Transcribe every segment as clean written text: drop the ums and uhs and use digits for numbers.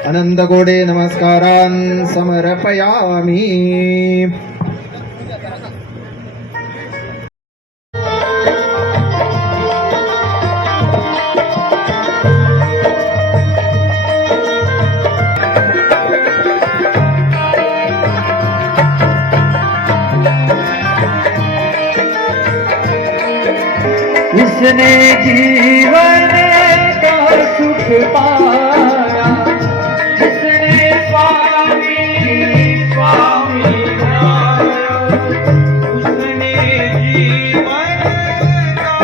अनंतकोटि नमस्कारान् समर्पयामि। जिसने जीवन का सुख पाया, जिसने स्वामी स्वामी गाया, उसने जीवन का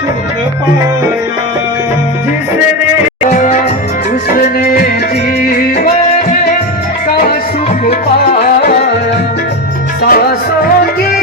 सुख पाया। जिसने उसने जीवन का सुख पाया, सांसों की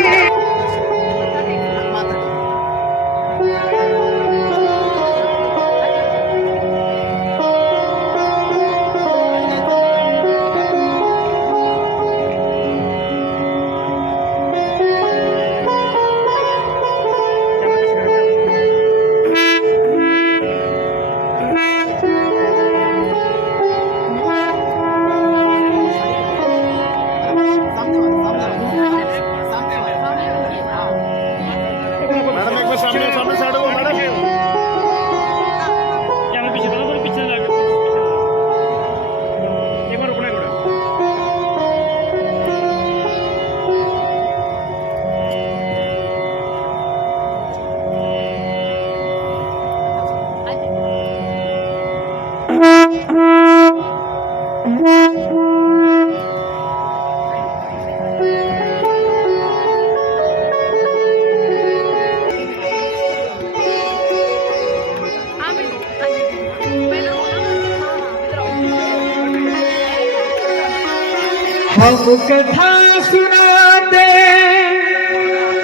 हम कथा सुनाते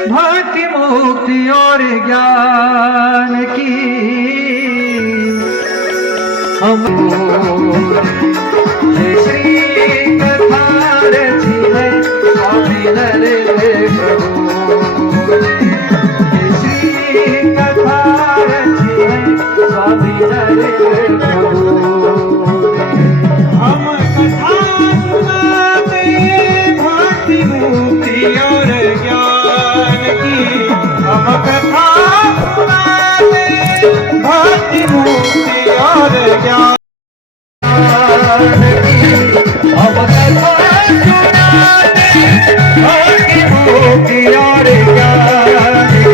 भक्ति मुक्ति और ज्ञान की, हम श्री कथा रची है स्वामी नरेंद्र प्रभु, श्री कथा रची है स्वामी नरेंद्र प्रभु। हम कथा सुनाते भक्ति मुक्ति और ज्ञान की, हम कथा सुनाते भक्ति मुक्ति और ज्ञान की, हम कथा सुनाते भक्ति मुक्ति और ज्ञान की।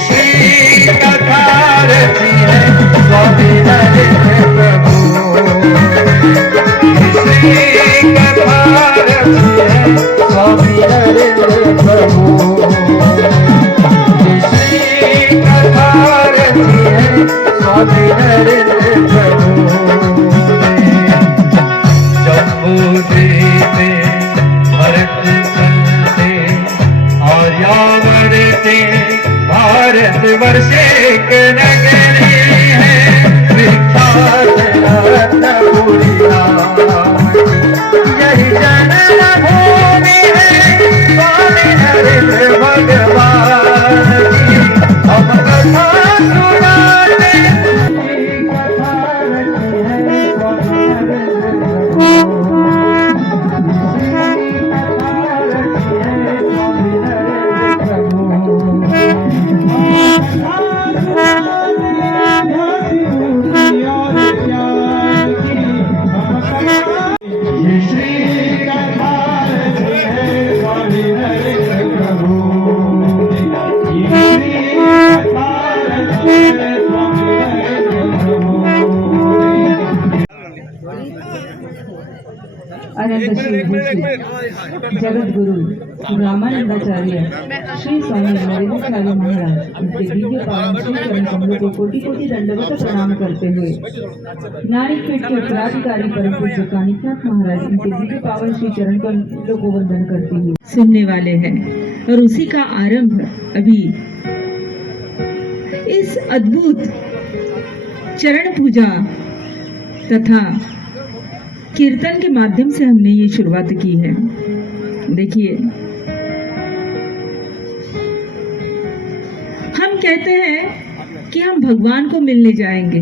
श्री कथा रची है स्वामी नरेंद्र प्रभु, श्री कथा रची है स्वामी नरेंद्र प्रभु, श्री कथा रची है स्वामी नरेंद्र प्रभु। जम्बूद्वीप भरत कंदे आर्यावर्ते भारत वर्ष एक नगरी है, विख्यात रत्नपुरी यही जन्मभूमि है स्वामी नरेंद्र भगवान की। हम कथा सुनाते कथा रची है स्वामी नरेंद्र प्रभु। अनंत श्री जगत गुरु रामानंदाचार्य श्री स्वामी नरेंद्राचार्य महाराज उनके दिव्य पावन श्री चरण कमलों को कोटि कोटि दंडवत प्रणाम करते हुए नारीपीठ के उत्तराधिकारी परम पूज्य कानिकनाथ महाराज उनके दिव्य पावन श्री चरण कमलों को वंदन करते हुए सुनने वाले हैं। और उसी का आरंभ अभी इस अद्भुत चरण पूजा तथा कीर्तन के माध्यम से हमने ये शुरुआत की है। देखिए, हम कहते हैं कि हम भगवान को मिलने जाएंगे,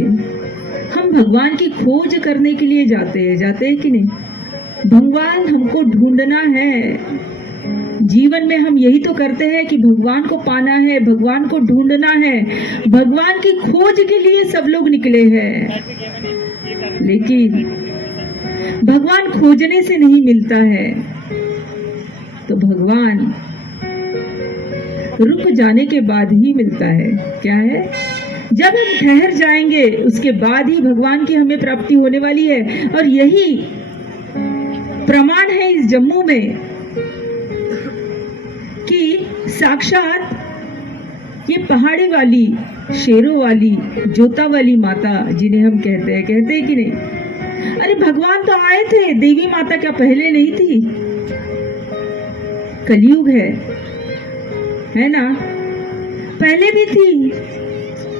हम हम भगवान की खोज करने के लिए जाते हैं कि नहीं? भगवान हमको ढूंढना है। जीवन में हम यही तो करते हैं कि भगवान को पाना है, भगवान को ढूंढना है, भगवान की खोज के लिए सब लोग निकले हैं। लेकिन भगवान खोजने से नहीं मिलता है, तो भगवान रुक जाने के बाद ही मिलता है। क्या है? जब हम ठहर जाएंगे उसके बाद ही भगवान की हमें प्राप्ति होने वाली है। और यही प्रमाण है इस जम्मू में कि साक्षात ये पहाड़ी वाली, शेरों वाली, जोता वाली माता जिन्हें हम कहते हैं कि नहीं? अरे भगवान तो आए थे, देवी माता क्या पहले नहीं थी? कलयुग है ना? पहले भी थी।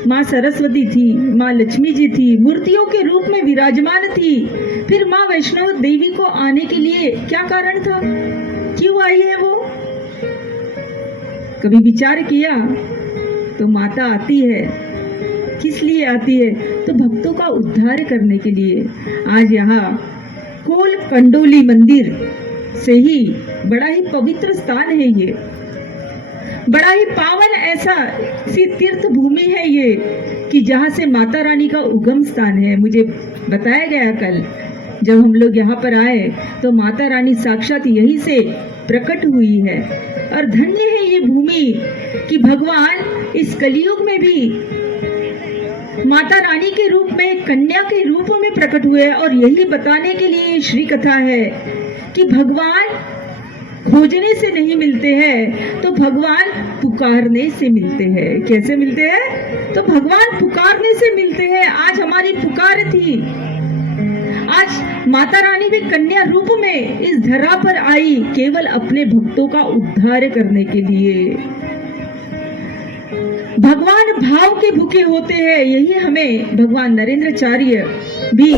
माँ सरस्वती थी, माँ लक्ष्मी जी थी, मूर्तियों के रूप में विराजमान थी। फिर माँ वैष्णव देवी को आने के लिए क्या कारण था? क्यों आई है वो? कभी विचार किया? तो माता आती है, किस लिए आती है? तो भक्तों का उद्धार करने के लिए। आज यहाँ कोल कंडोली मंदिर से ही बड़ा ही पवित्र स्थान है ये, बड़ा ही पावन ऐसा सी तीर्थ भूमि है ये कि जहाँ से माता रानी का उगम स्थान है। मुझे बताया गया कल जब हम लोग यहाँ पर आए तो माता रानी साक्षात यहीं से प्रकट हुई है। और धन्य है ये भूमि कि भगवान इस कलयुग में भी माता रानी के रूप में, कन्या के रूप में प्रकट हुए। और यही बताने के लिए श्री कथा है कि भगवान खोजने से नहीं मिलते हैं, तो भगवान पुकारने से मिलते हैं। कैसे मिलते हैं? तो भगवान पुकारने से मिलते हैं। आज हमारी पुकार थी, आज माता रानी भी कन्या रूप में इस धरा पर आई केवल अपने भक्तों का उद्धार करने के लिए। भगवान भाव के भूखे होते हैं, यही हमें भगवान नरेंद्राचार्य भी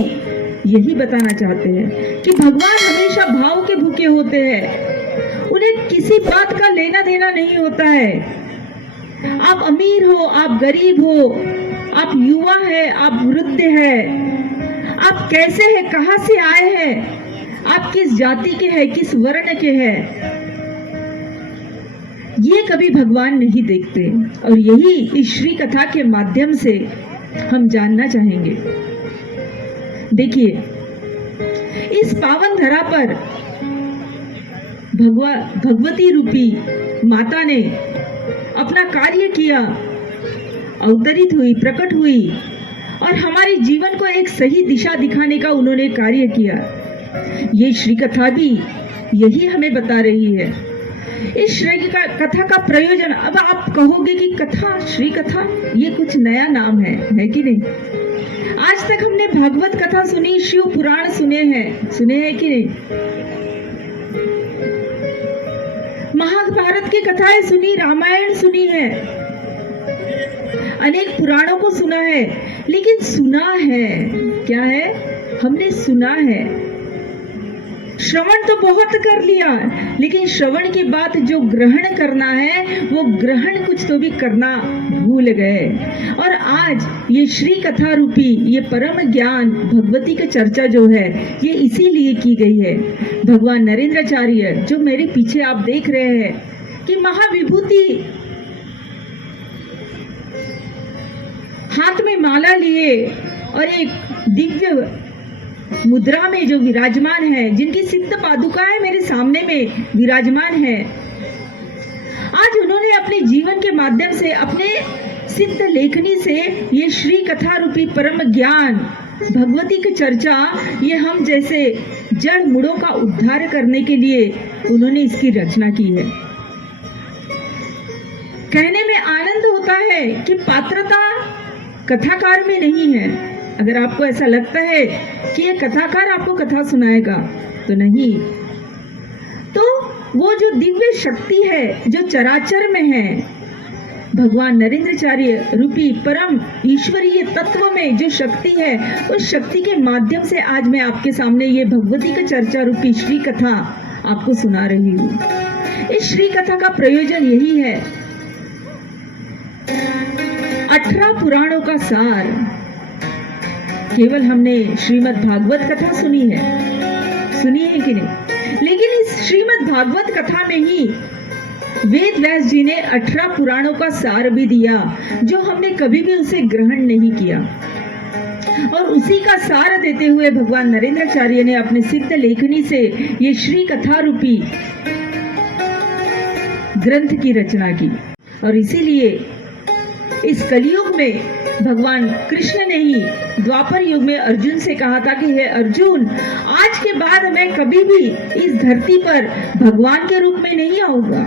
यही बताना चाहते हैं कि भगवान हमेशा भाव के भूखे होते हैं। उन्हें किसी बात का लेना देना नहीं होता है। आप अमीर हो, आप गरीब हो, आप युवा है, आप वृद्ध है, आप कैसे हैं, कहां से आए हैं, आप किस जाति के हैं, किस वर्ण के हैं, ये कभी भगवान नहीं देखते। और यही इस श्री कथा के माध्यम से हम जानना चाहेंगे। देखिए, इस पावन धरा पर भगवती रूपी माता ने अपना कार्य किया, अवतरित हुई, प्रकट हुई और हमारे जीवन को एक सही दिशा दिखाने का उन्होंने कार्य किया। ये श्री कथा भी यही हमें बता रही है। इस श्री कथा का प्रयोजन, अब आप कहोगे कि कथा, श्री कथा ये कुछ नया नाम है कि नहीं? आज तक हमने भागवत कथा सुनी, शिव पुराण सुने हैं कि नहीं? महाभारत की कथाएं सुनी, रामायण सुनी है, अनेक पुराणों को सुना है, लेकिन सुना है क्या है? हमने सुना है। श्रवण तो बहुत कर लिया, लेकिन श्रवण के बाद जो ग्रहण करना है वो ग्रहण कुछ तो भी करना भूल गए। और आज ये श्री कथा रूपी ये परम ज्ञान भगवती की चर्चा जो है ये इसीलिए की गई है। भगवान नरेंद्राचार्य जो मेरे पीछे आप देख रहे हैं कि महाविभूति हाथ में माला लिए और एक दिव्य मुद्रा में जो विराजमान है, जिनकी सिद्ध पादुकाएं मेरे सामने में विराजमान है, आज उन्होंने अपने जीवन के माध्यम से, अपने सिद्ध लेखनी से ये श्री कथा रूपी परम ज्ञान भगवती की चर्चा, ये हम जैसे जड़ मुड़ों का उद्धार करने के लिए उन्होंने इसकी रचना की है। कहने में आनंद होता है कि पात्रता कथाकार में नहीं है। अगर आपको ऐसा लगता है कि ये कथाकार आपको कथा सुनाएगा, तो नहीं, तो वो जो दिव्य शक्ति है जो चराचर में है, भगवान नरेंद्राचार्य रूपी परम ईश्वरीय तत्व में जो शक्ति है, उस शक्ति के माध्यम से आज मैं आपके सामने ये भगवती का चर्चा रूपी श्री कथा आपको सुना रही हूँ। इस श्री कथा का प्रयोजन यही है, 18 पुराणों का सार, केवल हमने श्रीमद् भागवत कथा सुनी है कि नहीं? लेकिन इस श्रीमद् भागवत कथा में ही वेद व्यास जी ने 18 पुराणों का सार भी दिया, जो हमने कभी भी उसे ग्रहण नहीं किया। और उसी का सार देते हुए भगवान नरेंद्राचार्य ने अपने सिद्ध लेखनी से ये श्री कथा रूपी ग्रंथ की रचना की। और इसीलिए इस कलयुग में भगवान कृष्ण ने ही द्वापर युग में अर्जुन से कहा था कि हे अर्जुन, आज के बाद मैं कभी भी इस धरती पर भगवान के रूप में नहीं आऊंगा।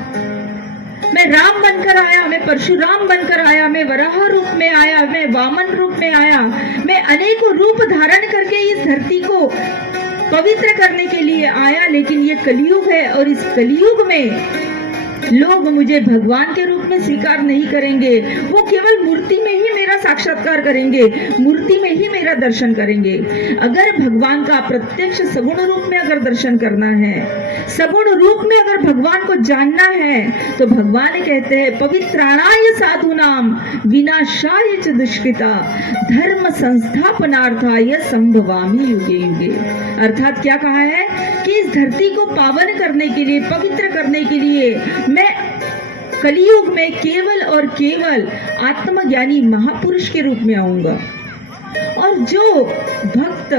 मैं राम बनकर आया, मैं परशुराम बनकर आया, मैं वराह रूप में आया, मैं वामन रूप में आया, मैं अनेकों रूप धारण करके इस धरती को पवित्र करने के लिए आया। लेकिन ये कलयुग है और इस कलयुग में लोग मुझे भगवान के रूप में स्वीकार नहीं करेंगे। वो केवल मूर्ति में ही मेरा साक्षात्कार करेंगे, मूर्ति में ही मेरा दर्शन करेंगे। अगर भगवान का प्रत्यक्ष सगुण रूप में अगर दर्शन करना है, सगुण रूप में अगर भगवान को जानना है, तो भगवान कहते हैं पवित्राणाय साधूनाम विनाशाय च दुष्कृता धर्म संस्थापनार्थाय संभवामि युगे युगे। अर्थात क्या कहा है कि इस धरती को पावन करने के लिए, पवित्र करने के लिए मैं कलियुग में केवल और केवल आत्मज्ञानी महापुरुष के रूप में आऊंगा। और जो भक्त,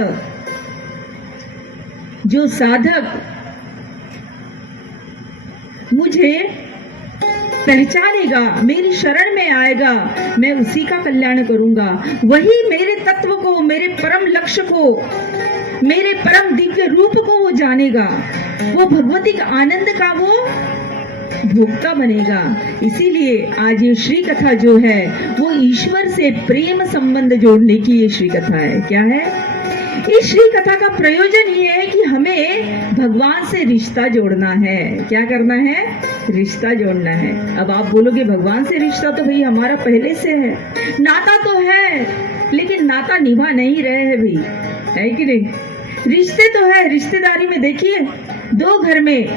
जो साधक मुझे पहचानेगा, मेरी शरण में आएगा, मैं उसी का कल्याण करूंगा। वही मेरे तत्व को, मेरे परम लक्ष्य को, मेरे परम दिव्य रूप को वो जानेगा। वो भगवतिक आनंद का वो भोक्ता बनेगा। इसीलिए आज ये श्री कथा जो है वो ईश्वर से प्रेम संबंध जोड़ने की ये श्री कथा है। क्या है इस श्री कथा का प्रयोजन? ये है कि हमें भगवान से रिश्ता जोड़ना है। क्या करना है? रिश्ता जोड़ना है। अब आप बोलोगे भगवान से रिश्ता तो भाई हमारा पहले से है, नाता तो है, लेकिन नाता निभा नहीं रहे हैं भाई, है कि नहीं? रिश्ते तो है, रिश्तेदारी में देखिए दो घर में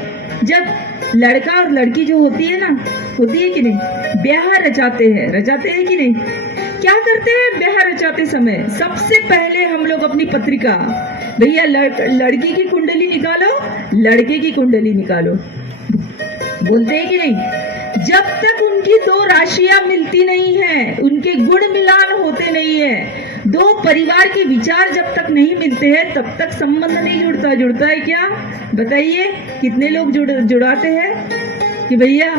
जब लड़का और लड़की जो होती है ना, होती है कि नहीं, ब्याह रचाते हैं कि नहीं? क्या करते हैं ब्याह रचाते समय? सबसे पहले हम लोग अपनी पत्रिका, भैया लड़की की कुंडली निकालो, लड़के की कुंडली निकालो, बोलते हैं कि नहीं? जब तक उनकी दो राशियां मिलती नहीं है, उनके गुण मिलान होते नहीं है, दो परिवार के विचार जब तक नहीं मिलते हैं, तब तक संबंध नहीं जुड़ता। जुड़ता है क्या? बताइए कितने लोग जुड़ाते हैं कि भैया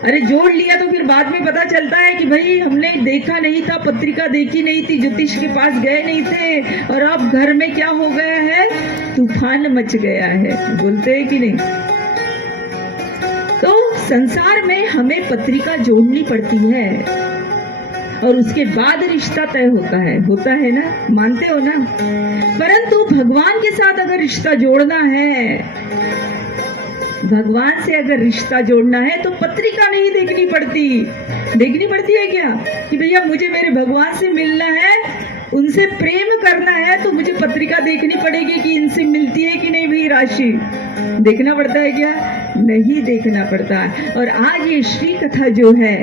अरे जोड़ लिया तो फिर बाद में पता चलता है कि भाई हमने देखा नहीं था, पत्रिका देखी नहीं थी, ज्योतिष के पास गए नहीं थे, और अब घर में क्या हो गया है, तूफान मच गया है। बोलते हैं कि नहीं? तो संसार में हमें पत्रिका जोड़नी पड़ती है और उसके बाद रिश्ता तय होता है ना, मानते हो ना? परंतु भगवान के साथ अगर रिश्ता जोड़ना है, भगवान से अगर रिश्ता जोड़ना है तो पत्रिका नहीं देखनी पड़ती है क्या कि भैया मुझे मेरे भगवान से मिलना है, उनसे प्रेम करना है, तो मुझे पत्रिका देखनी पड़ेगी कि इनसे मिलती है कि नहीं भाई राशि। देखना पड़ता है क्या? नहीं देखना पड़ता। और आज ये श्री कथा जो है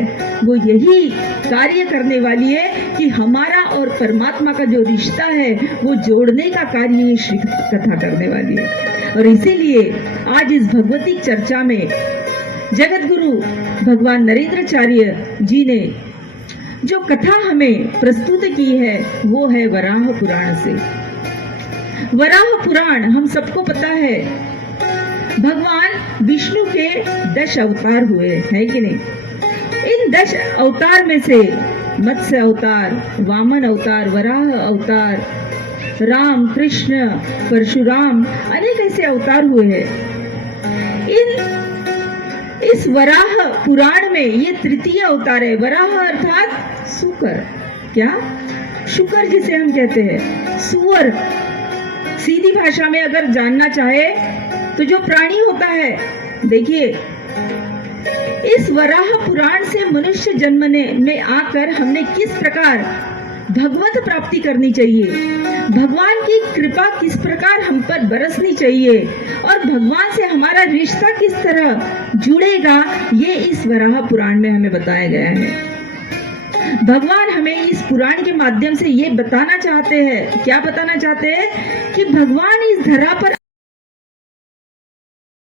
वो यही कार्य करने वाली है कि हमारा और परमात्मा का जो रिश्ता है वो जोड़ने का कार्य ये श्री कथा करने वाली है। और इसीलिए आज इस भगवती चर्चा में जगत गुरु भगवान नरेंद्राचार्य जी ने जो कथा हमें प्रस्तुत की है वो है वराह पुराण से। वराह पुराण हम सबको पता है, भगवान विष्णु के 10 अवतार हुए हैं कि नहीं? इन 10 अवतार में से मत्स्य अवतार, वामन अवतार, वराह अवतार, राम, कृष्ण, परशुराम, अनेक ऐसे अवतार हुए हैं। इस वराह पुराण में ये तृतीय अवतार है। वराह अर्थात सुकर। क्या? शुकर जिसे हम कहते हैं, सुअर। सीधी भाषा में अगर जानना चाहे तो जो प्राणी होता है, देखिए इस वराह पुराण से मनुष्य जन्म में आकर हमने किस प्रकार भगवत प्राप्ति करनी चाहिए, भगवान की कृपा किस प्रकार हम पर बरसनी चाहिए और भगवान से हमारा रिश्ता किस तरह जुड़ेगा, ये इस वराह पुराण में हमें बताया गया है। भगवान हमें इस पुराण के माध्यम से ये बताना चाहते हैं, क्या बताना चाहते हैं कि भगवान इस धरा पर